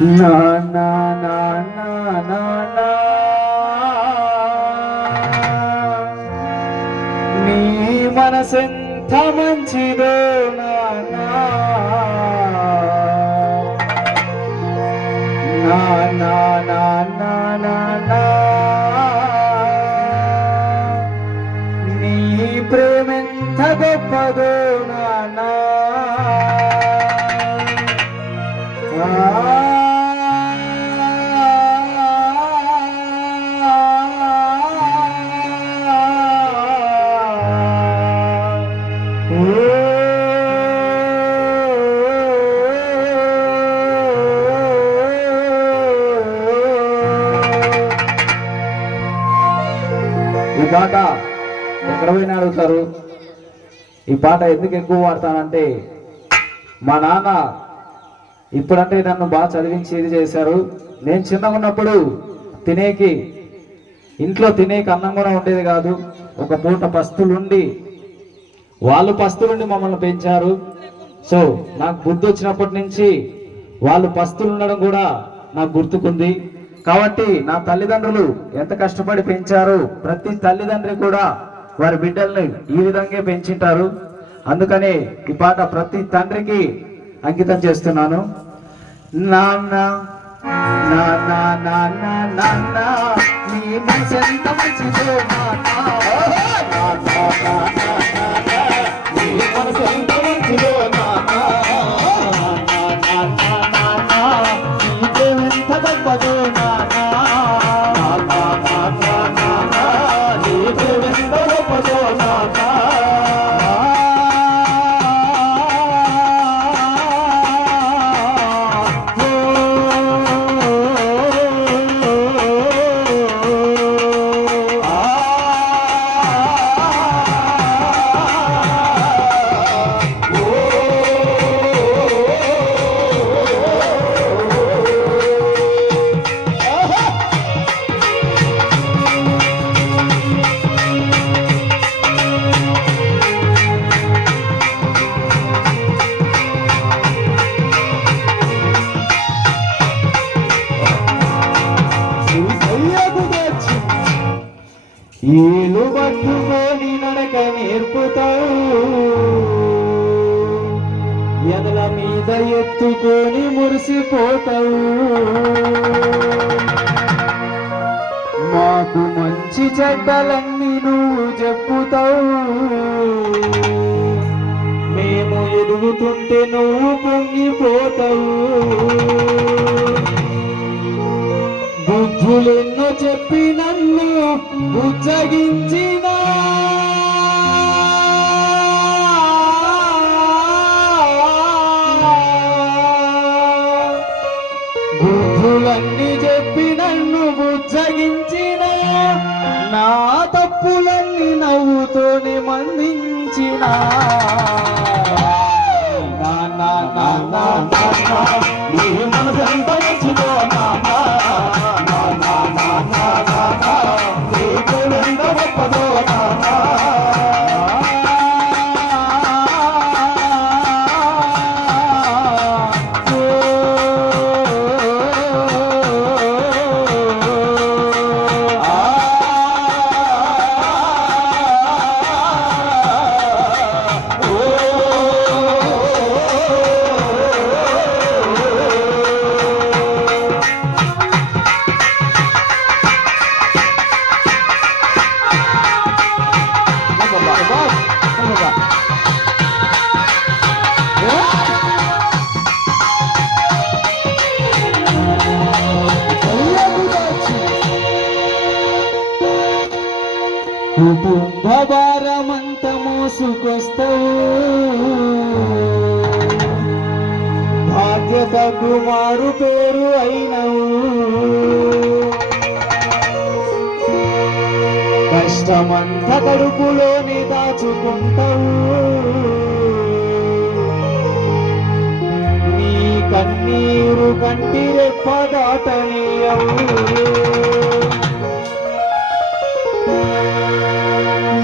నా నా నా నా నా నా నీ మనసెంత మంచిదో నానా నా నా నా నా నా నా నీ ప్రేమెంత గొప్పదో నానా ఈ పాట ఎక్కడ పోయినా అడుగుతారు. ఈ పాట ఎందుకు ఎక్కువ వాడతానంటే మా నాన్న ఇప్పుడంటే నన్ను బాగా చదివించి ఇది చేశారు. నేను చిన్నగా ఉన్నప్పుడు ఇంట్లో తినేకి అన్నం కూడా ఉండేది కాదు. ఒక పూట పస్తులుండి వాళ్ళు పస్తులుండి మమ్మల్ని పెంచారు. సో నాకు బుద్ధి వచ్చినప్పటి నుంచి వాళ్ళు పస్తులు ఉండడం కూడా నాకు గుర్తుకుంది. కాబట్టి నా తల్లిదండ్రులు ఎంత కష్టపడి పెంచారో ప్రతి తల్లిదండ్రి కూడా వారి బిడ్డల్ని ఈ విధంగా పెంచింటారు. అందుకనే ఈ పాట ప్రతి తండ్రికి అంకితం చేస్తున్నాను. నాన్న నాన్న నాన్న నాన్న నీ మనసు ఎంత మంచిదో నాన్న నీ మనసు ఎంత మంచిదో నాన్న నీ ప్రేమ ఎంత గొప్పదో నాన్న నీ ప్రేమ ఎంత గొప్పదో నాన్న ఏలు పట్టుకొని నడక నేర్పుతావు, ఎదల మీద ఎత్తుకొని మురిసిపోతావు. మాకు మంచి చెడ్డలన్నీ నువ్వు చెప్పుతావు, మేము ఎదుగుతుంటే నువ్వు పొంగిపోతావు. బుద్ధులెన్నో చెప్పి నన్ను బుజ్జగించిన బుద్ధులన్నీ చెప్పి నన్ను బుజ్జగించిన నా తప్పులన్నీ నవ్వుతోనే మందించిన నీ మనసు ఎంత మంచిదో నాన్న నీ ప్రేమ ఎంత గొప్పదో నాన్న కుటుంబ భారమంత మోసుకొస్తావు, బాధ్యతకు మారు పేరు అయినవు. కష్టమంత కడుపులోని దాచుకుంటావు, నీ కన్నీరు కంటి రెప్ప దాటనీయవు.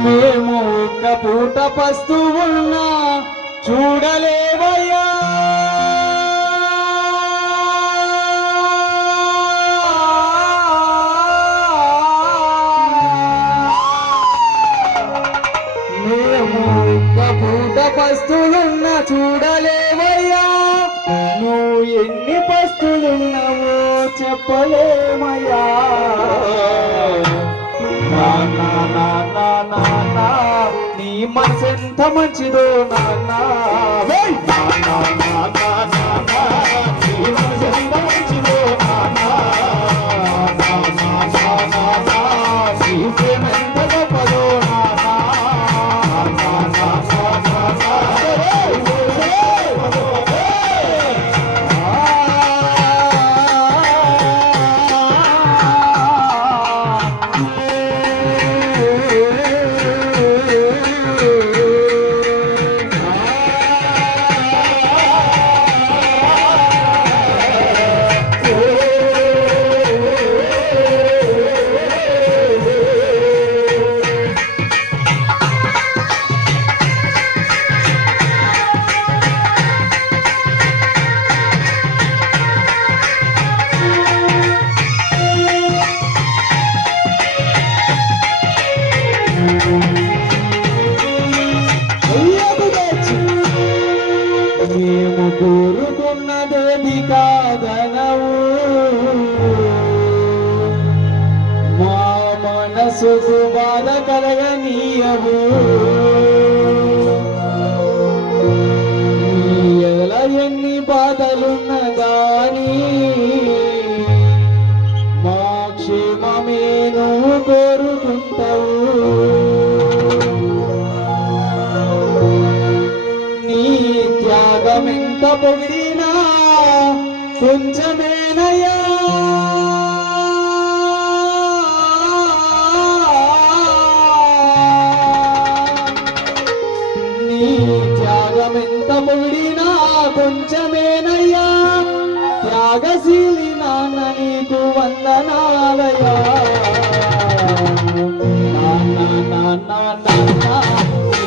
మేము ఒక్క పూట పస్తువున్నా చూడలేవయ్యా, చెప్పలేమయ్యా నాన్నా నాన్నా నాన్నా నీ మనసెంత మంచిదో నాన్నా నాన్నా నాన్నా నాన్నా నీ మనసెంత మంచిదో నాన్నా నాన్నా నాన్నా నీ ప్రేమెంత గొప్పదో నాన్నా నాన్నా నాన్నా మేము కోరుకున్నదేది కాదనవు మా మనసుకు బాధ కలగనీయవు ఎలా ఎన్ని బాధలున్న గాని మా క్షేమమే నువ్వు కోరుకుంటావు త్యాగమెంత పొగిడినా కొంచెమేనయ్యా నీ త్యాగమెంత పొగిడినా కొంచెమేనయ్యా త్యాగశీలి నాన్న నీకు వందనాలయ్యా నాన్న నాన్న నాన్న